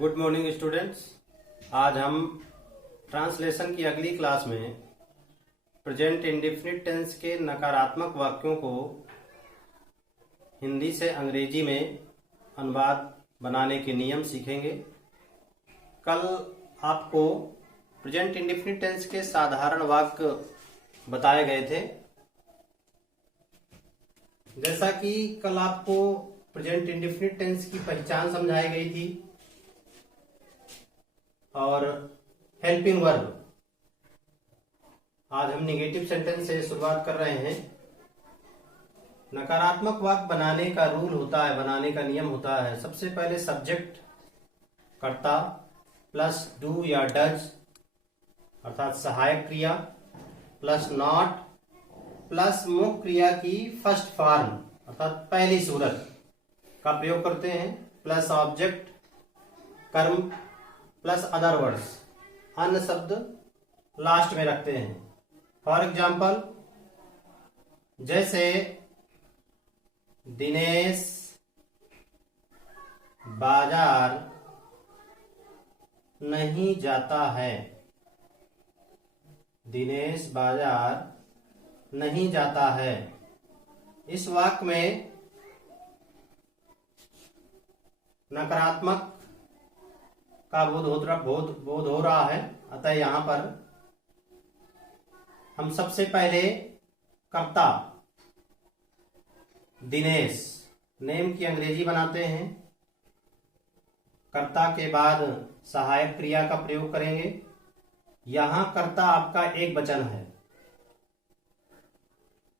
Good morning students. आज हम translation की अगली क्लास में प्रेजेंट इंडेफिनिट टेंस के नकारात्मक वाक्यों को हिंदी से अंग्रेजी में अनुवाद बनाने के नियम सीखेंगे। कल आपको प्रेजेंट इंडेफिनिट टेंस के साधारण वाक्य बताए गए थे। जैसा कि कल आपको प्रेजेंट इंडेफिनिट टेंस की पहचान समझाई गई थी और हेल्पिंग वर्ब। आज हम नेगेटिव सेंटेंस से शुरुआत कर रहे हैं। नकारात्मक वाक्य बनाने का रूल होता है, बनाने का नियम होता है। सबसे पहले सब्जेक्ट कर्ता प्लस डू या डज अर्थात सहायक क्रिया प्लस नॉट प्लस मुख्य क्रिया की फर्स्ट फॉर्म अर्थात पहली सूरत का प्रयोग करते हैं, प्लस ऑब्जेक्ट कर्म प्लस अदर वर्ड्स अन्य शब्द लास्ट में रखते हैं। फॉर एग्जाम्पल, जैसे दिनेश बाजार नहीं जाता है। दिनेश बाजार नहीं जाता है। इस वाक्य में नकारात्मक का बोध हो रहा है। अतः यहां पर हम सबसे पहले कर्ता दिनेश नेम की अंग्रेजी बनाते हैं। कर्ता के बाद सहायक क्रिया का प्रयोग करेंगे। यहां कर्ता आपका एक वचन है,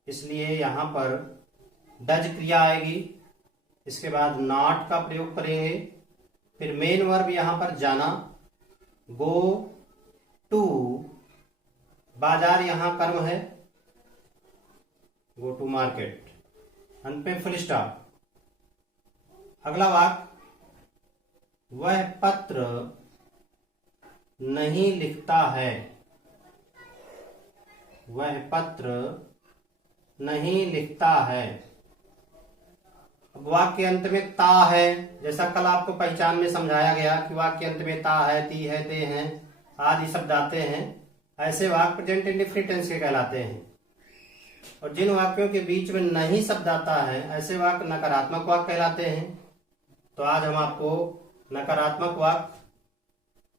इसलिए यहां पर डज क्रिया आएगी। इसके बाद नॉट का प्रयोग करेंगे। फिर मेन वर्ब यहां पर जाना, गो टू, बाजार यहां कर्म है, गो टू मार्केट, अंत पे फुल स्टॉप। अगला वाक्य, वह पत्र नहीं लिखता है। वह पत्र नहीं लिखता है। अब वाक्य अंत में ता है, जैसा कल आपको पहचान में समझाया गया कि वाक्य अंत में ता है, ती है, ते हैं आदि शब्द आते हैं। ऐसे वाक्य प्रेजेंट इंडेफिनिट टेंस के कहलाते हैं। और जिन वाक्यों के बीच में नहीं शब्द आता है, ऐसे वाक्य नकारात्मक वाक्य कहलाते हैं। तो आज हम आपको नकारात्मक वाक्य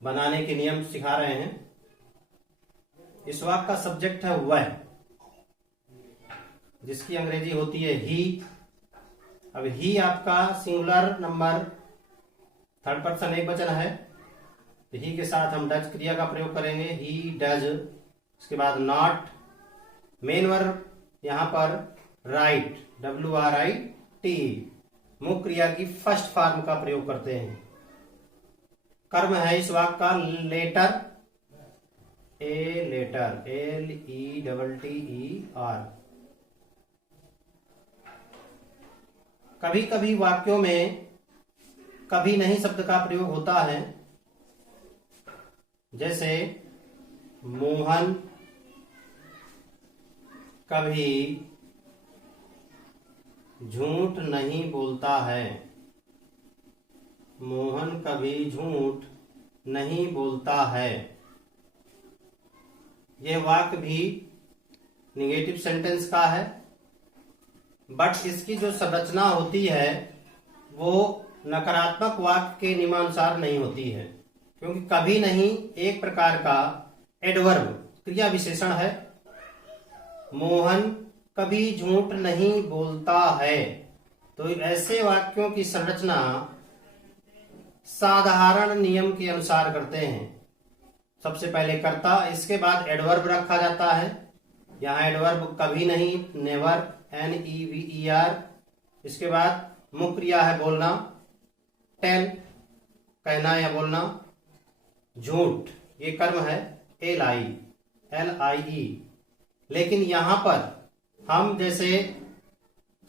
बनाने के नियम सिखा रहे हैं। इस वाक्य का सब्जेक्ट है वह, जिसकी अंग्रेजी होती है ही। अब ही आपका सिंगुलर नंबर थर्ड पर्सन एक वचन है, तो ही के साथ हम डज क्रिया का प्रयोग करेंगे, ही डज। उसके बाद नॉट, मेन वर्ब यहां पर राइट, WRIT, मुख्य क्रिया की फर्स्ट फॉर्म का प्रयोग करते हैं। कर्म है इस वाक्य का लेटर, ए लेटर, LETTER। कभी कभी वाक्यों में कभी नहीं शब्द का प्रयोग होता है। जैसे मोहन कभी झूठ नहीं बोलता है। मोहन कभी झूठ नहीं बोलता है। यह वाक्य भी निगेटिव सेंटेंस का है, बट इसकी जो संरचना होती है वो नकारात्मक वाक्य के नियमानुसार नहीं होती है, क्योंकि कभी नहीं एक प्रकार का एडवर्ब क्रिया विशेषण है। मोहन कभी झूठ नहीं बोलता है। तो ऐसे वाक्यों की संरचना साधारण नियम के अनुसार करते हैं। सबसे पहले कर्ता, इसके बाद एडवर्ब रखा जाता है। यहां एडवर्ब कभी नहीं, नेवर, NEVER। इसके बाद मुख्य क्रिया है बोलना, टेल कहना या बोलना। झूठ ये कर्म है, LIE। लेकिन यहां पर हम जैसे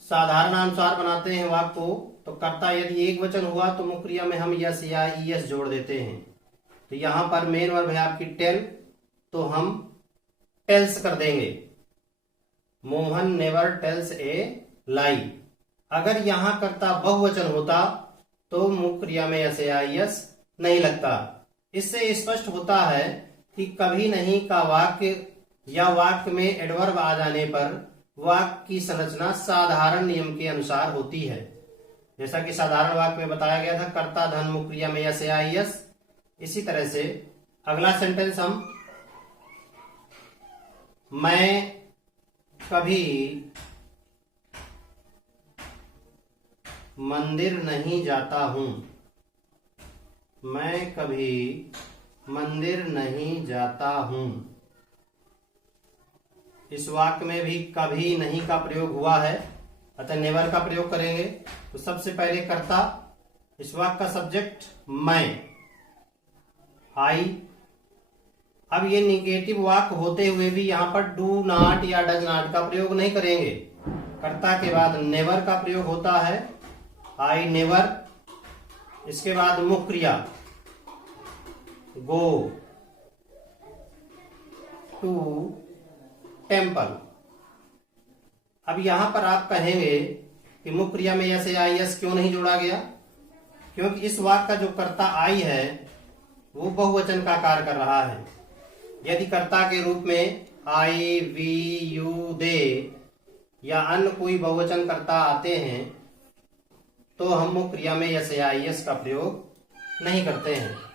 साधारण अनुसार बनाते हैं वाक्य को, तो कर्ता यदि एक वचन हुआ तो मुख्य क्रिया में हम यस या ES जोड़ देते हैं। तो यहां पर मेन वर्ब है आपकी टेल, तो हम टेल्स कर देंगे। मोहन नेवर टेल्स ए लाई। अगर यहां कर्ता बहुवचन होता तो मुख्य क्रिया में एस नहीं लगता। इससे स्पष्ट होता है कि कभी नहीं का वाक्य या वाक्य में एडवर्ब आ जाने पर वाक्य की संरचना साधारण नियम के अनुसार होती है। जैसा कि साधारण वाक्य में बताया गया था, कर्ता धन मुख्य क्रिया में यस या आई एस। इसी तरह से अगला सेंटेंस हम, मैं कभी मंदिर नहीं जाता हूं। मैं कभी मंदिर नहीं जाता हूं। इस वाक्य में भी कभी नहीं का प्रयोग हुआ है, अतः नेवर का प्रयोग करेंगे। तो सबसे पहले कर्ता, इस वाक्य का सब्जेक्ट मैं, आई। अब ये निगेटिव वाक्य होते हुए भी यहां पर डू नॉट या डज नॉट का प्रयोग नहीं करेंगे। कर्ता के बाद नेवर का प्रयोग होता है, आई नेवर। इसके बाद मुख्य क्रिया गो टू टेम्पल। अब यहां पर आप कहेंगे कि मुख्य क्रिया में यस या आई एस क्यों नहीं जोड़ा गया? क्योंकि इस वाक्य का जो कर्ता आई है वो बहुवचन का कार्य कर रहा है। यदि कर्ता के रूप में आई, वी, यू, दे या अन्य कोई बहुवचन कर्ता आते हैं तो हम मुख्य क्रिया में यस या आई एस का प्रयोग नहीं करते हैं।